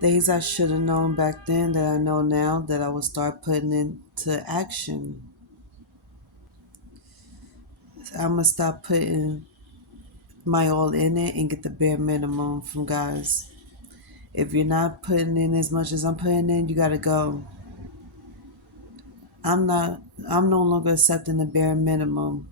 Things I should have known back then that I know now that I will start putting into action. I'm gonna stop putting my all in it and get the bare minimum from guys. If you're not putting in as much as I'm putting in, you gotta go. I'm not I'm no longer accepting the bare minimum.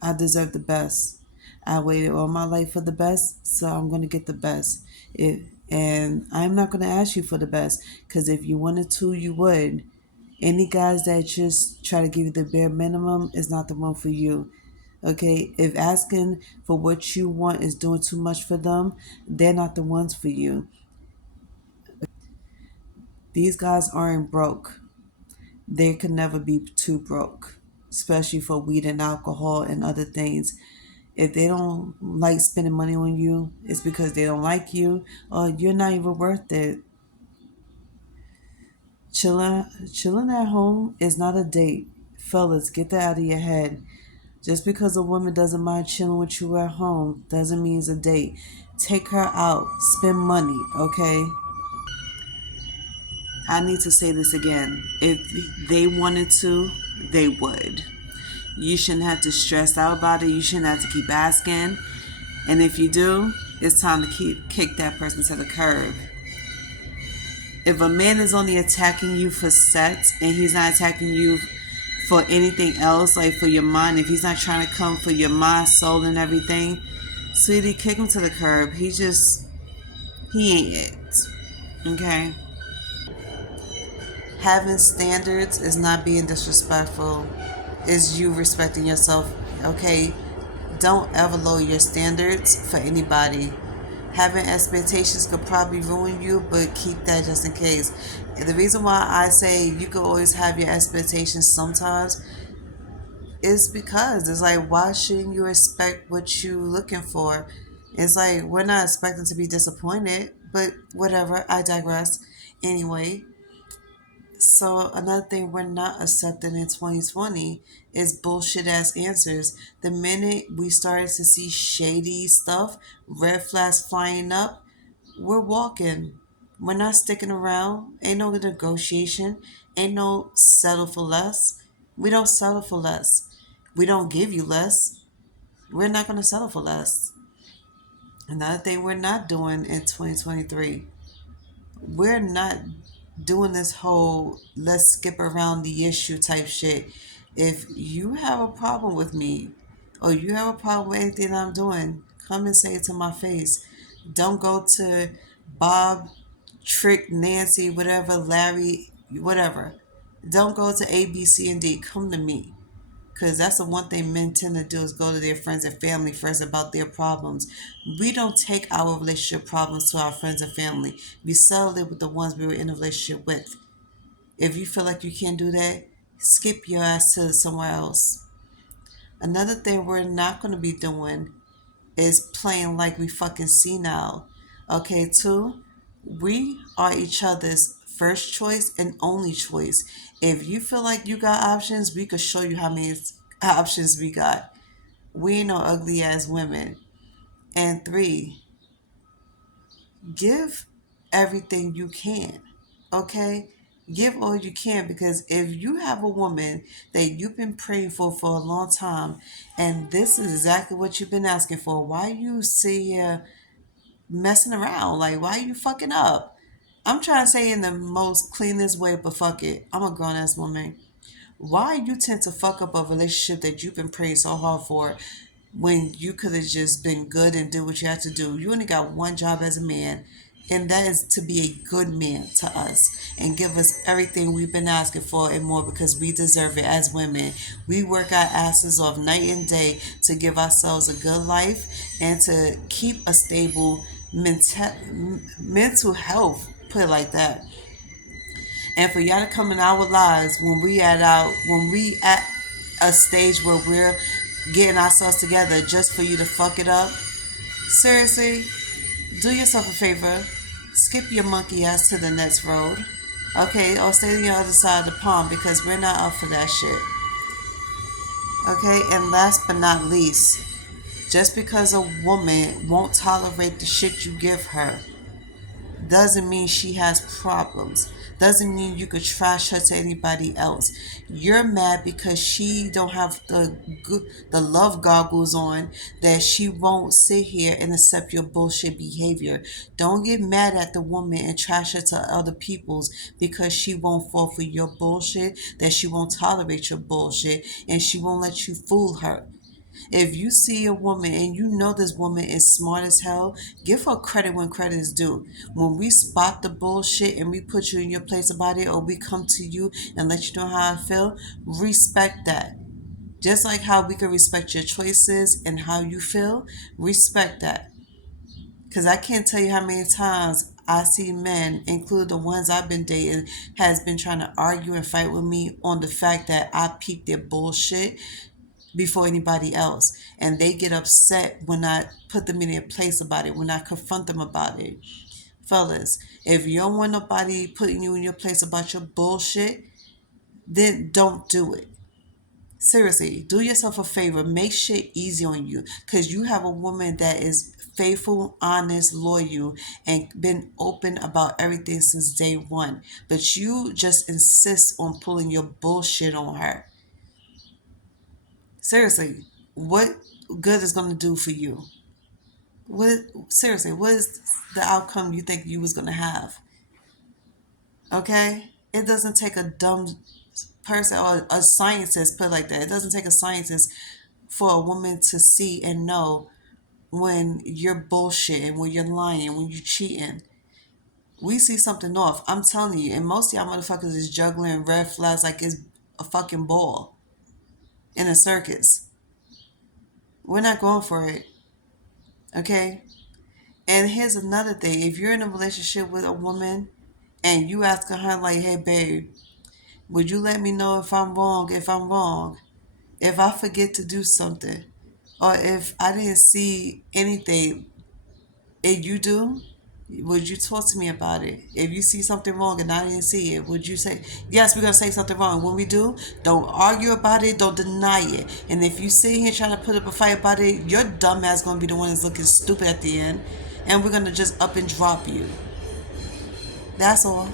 I deserve the best. I waited all my life for the best, so I'm gonna get the best. It and I'm not gonna ask you for the best, because if you wanted to, you would. Any guys that just try to give you the bare minimum is not the one for you. Okay, if asking for what you want is doing too much for them, they're not the ones for you. These guys aren't broke. They could never be too broke, especially for weed and alcohol and other things. If they don't like spending money on you, it's because they don't like you or you're not even worth it. Chilling at home is not a date. Fellas, get that out of your head. Just because a woman doesn't mind chilling with you at home doesn't mean it's a date. Take her out, spend money, okay? I need to say this again. If they wanted to, they would. You shouldn't have to stress out about it. You shouldn't have to keep asking. And if you do, it's time to kick that person to the curb. If a man is only attacking you for sex and he's not attacking you for anything else, like for your mind, if he's not trying to come for your mind, soul, and everything, sweetie, kick him to the curb. He ain't it. Okay? Having standards is not being disrespectful. Is you respecting yourself. Okay? Don't ever lower your standards for anybody. Having expectations could probably ruin you, but keep that just in case. And the reason why I say you could always have your expectations sometimes is because it's like, why shouldn't you expect what you looking for? It's like, we're not expecting to be disappointed, but whatever, I digress. Anyway, so another thing we're not accepting in 2020 is bullshit ass answers. The minute we started to see shady stuff, red flags flying up, we're walking. We're not sticking around. Ain't no negotiation. Ain't no settle for less. We don't settle for less. We don't give you less. We're not going to settle for less. Another thing we're not doing in 2023, we're not doing this whole let's skip around the issue type shit. If you have a problem with me or you have a problem with anything I'm doing, come and say it to my face. Don't go to Bob, Trick, Nancy, whatever, Larry, whatever. Don't go to A, B, C, and D. Come to me. Because that's the one thing men tend to do is go to their friends and family first about their problems. We don't take our relationship problems to our friends and family. We settle it with the ones we were in a relationship with. If you feel like you can't do that, skip your ass to somewhere else. Another thing we're not going to be doing is playing like we fucking senile. Okay, two, we are each other's first choice and only choice. If you feel like you got options, we could show you how many options we got. We ain't no ugly ass women. And three, give everything you can. Okay? Give all you can, because if you have a woman that you've been praying for a long time and this is exactly what you've been asking for, why you sit here messing around? Like, why are you fucking up? I'm trying to say in the most cleanest way, but fuck it. I'm a grown ass woman. Why you tend to fuck up a relationship that you've been praying so hard for when you could have just been good and do what you had to do? You only got one job as a man, and that is to be a good man to us and give us everything we've been asking for and more, because we deserve it as women. We work our asses off night and day to give ourselves a good life and to keep a stable mental health, put it like that. And for y'all to come in our lives when we at a stage where we're getting ourselves together just for you to fuck it up. Seriously, do yourself a favor. Skip your monkey ass to the next road. Okay, or stay on the other side of the pond, because we're not up for that shit. Okay, and last but not least, just because a woman won't tolerate the shit you give her doesn't mean she has problems. Doesn't mean you could trash her to anybody else. You're mad because she don't have the love goggles on, that she won't sit here and accept your bullshit behavior. Don't get mad at the woman and trash her to other people's because she won't fall for your bullshit, that she won't tolerate your bullshit, and she won't let you fool her. If you see a woman and you know this woman is smart as hell, give her credit when credit is due. When we spot the bullshit and we put you in your place about it, or we come to you and let you know how I feel, respect that. Just like how we can respect your choices and how you feel, respect that. Because I can't tell you how many times I see men, including the ones I've been dating, has been trying to argue and fight with me on the fact that I peeped their bullshit before anybody else. And they get upset when I put them in their place about it, when I confront them about it. Fellas, if you don't want nobody putting you in your place about your bullshit, then don't do it. Seriously, do yourself a favor. Make shit easy on you. Because you have a woman that is faithful, honest, loyal, and been open about everything since day one. But you just insist on pulling your bullshit on her. Seriously, what good is going to do for you? What seriously? What is the outcome you think you was going to have? Okay, it doesn't take a dumb person or a scientist, put it like that. It doesn't take a scientist for a woman to see and know when you're bullshitting, when you're lying, when you're cheating. We see something off. I'm telling you, and most of y'all motherfuckers is juggling red flags like it's a fucking ball in a circus. We're not going for it. Okay? And here's another thing. If you're in a relationship with a woman and you asking her like, hey babe, would you let me know if I'm wrong, if I forget to do something, or if I didn't see anything and you do, would you talk to me about it? If you see something wrong and I didn't see it, would you say, yes, we're going to say something wrong? When we do, don't argue about it, don't deny it. And if you sit here trying to put up a fight about it, your dumb ass going to be the one that's looking stupid at the end. And we're going to just up and drop you. That's all.